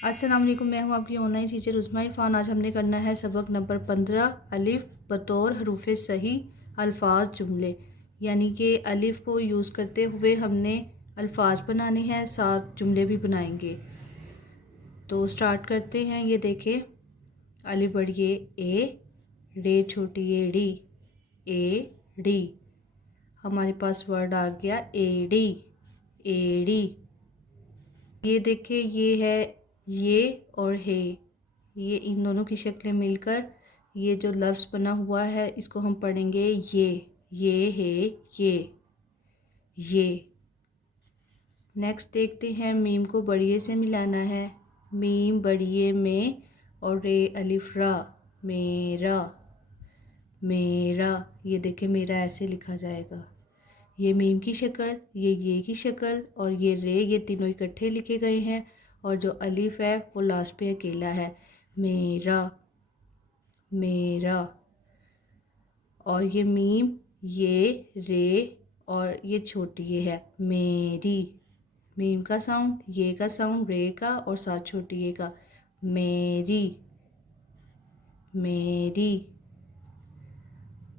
अस्सलाम वालेकुम, मैं हूँ आपकी ऑनलाइन टीचर उस्मा इरफान। आज हमने करना है सबक नंबर 15 अलिफ बतौर हरूफ सही अल्फाज जुमले। यानी कि अलिफ को यूज़ करते हुए हमने अल्फाज बनाने हैं, साथ जुमले भी बनाएंगे। तो स्टार्ट करते हैं। ये देखें, अलिफ बड़ी ए, रे छोटी ए डी। हमारे पास वर्ड आ गया एडी, एडी। ये देखिए, ये है ये और है, ये इन दोनों की शक्लें मिलकर ये जो लफ्ज़ बना हुआ है इसको हम पढ़ेंगे ये है ये। नेक्स्ट देखते हैं, मीम को बड़िए से मिलाना है। मीम बड़िए में और रे अलिफ रा, मेरा मेरा। ये देखें, मेरा ऐसे लिखा जाएगा। ये मीम की शक्ल, ये की शक्ल और ये रे, ये तीनों इकट्ठे लिखे गए हैं। और जो अलिफ है वो लास्ट पे अकेला है, मेरा मेरा। और ये मीम, ये रे और ये छोटी ये है मेरी। मीम का साउंड, ये का साउंड, रे का और साथ छोटी ये का, मेरी मेरी।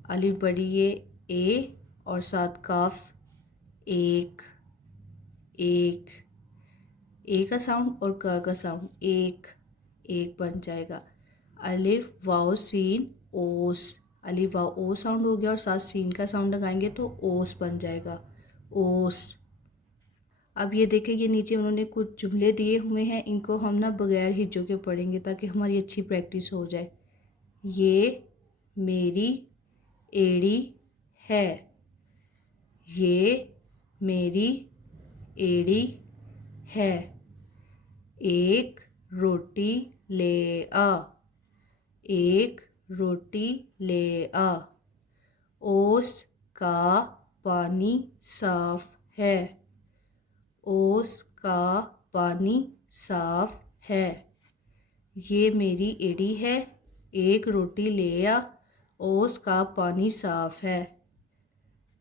अलिफ बड़ी ये ए और साथ काफ, एक एक। ए का साउंड और का साउंड, एक एक बन जाएगा। अलिफ वाओ सीन ओस, अलिफ वाओ ओ साउंड हो गया और साथ सीन का साउंड लगाएंगे तो ओस बन जाएगा, ओस। अब ये देखें, ये नीचे उन्होंने कुछ जुमले दिए हुए हैं, इनको हम ना बगैर हिज्जों के पढ़ेंगे ताकि हमारी अच्छी प्रैक्टिस हो जाए। ये मेरी एड़ी है, ये मेरी एड़ी है। एक रोटी ले आ, एक रोटी ले आ। ओस का पानी साफ है, ओस का पानी साफ है। ये मेरी एड़ी है, एक रोटी ले आ, ओस का पानी साफ है।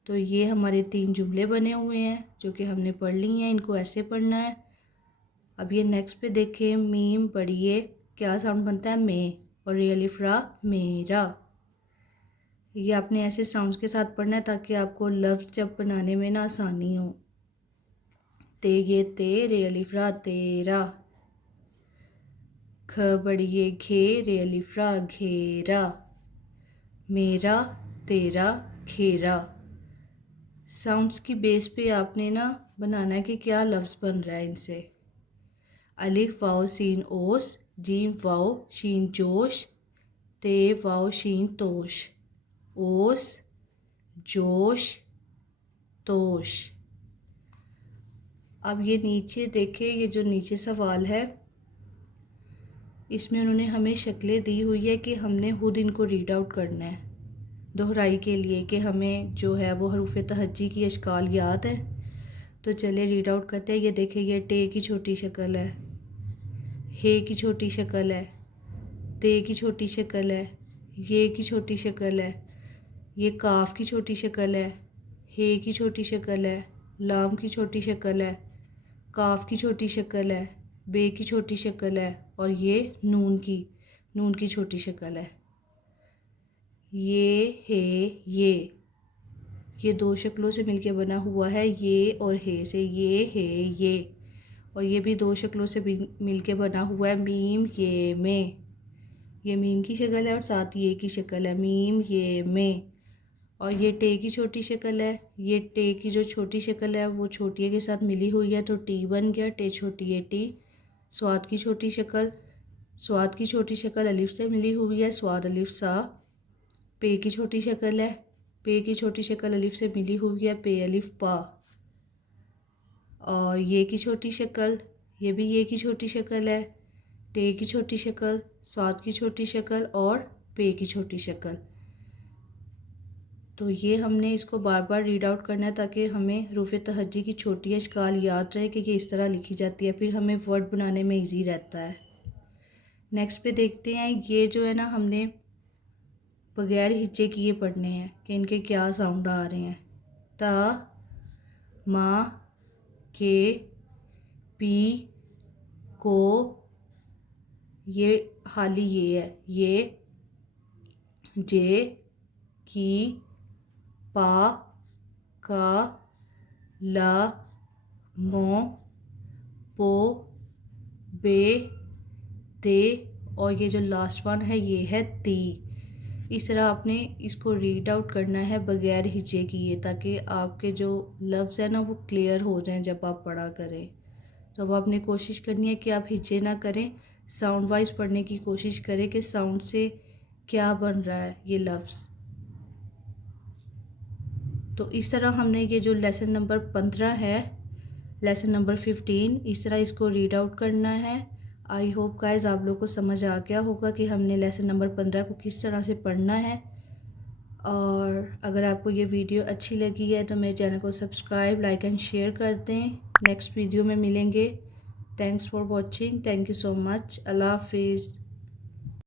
तो ये हमारे 3 जुमले बने हुए हैं जो कि हमने पढ़ लिए हैं। इनको ऐसे पढ़ना है। अब ये नेक्स्ट पे देखें, मीम पढ़िए, क्या साउंड बनता है में, और ये अलिफ रा, मेरा। ये आपने ऐसे साउंड्स के साथ पढ़ना है ताकि आपको लफ्ज़ जब बनाने में ना आसानी हो। ते, ये ते, रे अलिफ रा, तेरा। ख बड़िए घे, रे अलिफ रा, घेरा। मेरा तेरा घेरा। साउंड्स की बेस पे आपने ना बनाना है कि क्या लफ्ज़ बन रहा है इनसे। अलिफ वाओ सीन ओस, जीम वाओ शीन जोश, ते वाओ शीन तोश, ओस जोश तोश। अब ये नीचे देखें, ये जो नीचे सवाल है इसमें उन्होंने हमें शक्लें दी हुई है कि हमने खुद इनको रीड आउट करना है दोहराई के लिए, कि हमें जो है वो हरूफ तहज्जी की अशकाल याद है। तो चले रीड आउट करते हैं। ये देखें, ये टे की छोटी शक्ल है, हे की छोटी शक्ल है, ते की छोटी शक्ल है, ये की छोटी शक्ल है, ये काफ की छोटी शक्ल है, हे की छोटी शक्ल है, लाम की छोटी शक्ल है, काफ की छोटी शक्ल है, बे की छोटी शक्ल है और ये नून की छोटी शक्ल है। ये है ये 2 शक्लों से मिलके बना हुआ है, ये और हे से, ये है ये। और ये भी 2 शक्लों से मिलके बना हुआ है, मीम ये में। ये मीम की शक्ल है और साथ ये की शक्ल है, मीम ये में। और ये टे की छोटी शक्ल है, ये टे की जो छोटी शक्ल है वो छोटी के साथ मिली हुई है तो टी बन गया, टे छोटी है टी। स्वाद की छोटी शक्ल, स्वाद की छोटी शक्ल अलिफ से मिली हुई है, स्वाद अलिफ सा। पे की छोटी शक्ल है, पे की छोटी शक्ल अलिफ से मिली हुई है, पे अलिफ पा। और ये की छोटी शक्ल, ये भी ये की छोटी शक्ल है, टे की छोटी शक्ल, स्वाद की छोटी शक्ल और पे की छोटी शक्ल। तो ये हमने इसको बार बार रीड आउट करना है ताकि हमें हरूफ तहज्जी की छोटी अशकाल याद रहे कि ये इस तरह लिखी जाती है, फिर हमें वर्ड बनाने में इजी रहता है। नेक्स्ट पे देखते हैं, ये जो है ना हमने बगैर हिज्जे किए पढ़ने हैं कि इनके क्या साउंड आ रहे हैं। ता, मा, के, पी, को, ये हाली ये है, ये जे की पा का ला मो पो बे दे, और ये जो लास्ट वन है ये है ती। इस तरह आपने इसको रीड आउट करना है बगैर हिज्जे किए, ताकि आपके जो लफ्ज़ है ना वो क्लियर हो जाएं जब आप पढ़ा करें। तो अब आपने कोशिश करनी है कि आप हिज्जे ना करें, साउंड वाइज पढ़ने की कोशिश करें कि साउंड से क्या बन रहा है ये लफ्ज़। तो इस तरह हमने ये जो लेसन नंबर 15 है, लेसन नंबर 15, इस तरह इसको रीड आउट करना है। आई होप गाइस आप लोग को समझ आ गया होगा कि हमने लेसन नंबर 15 को किस तरह से पढ़ना है। और अगर आपको ये वीडियो अच्छी लगी है तो मेरे चैनल को सब्सक्राइब, लाइक एंड शेयर कर दें। नेक्स्ट वीडियो में मिलेंगे। Thanks for watching, thank you so much, Allah हाफिज़।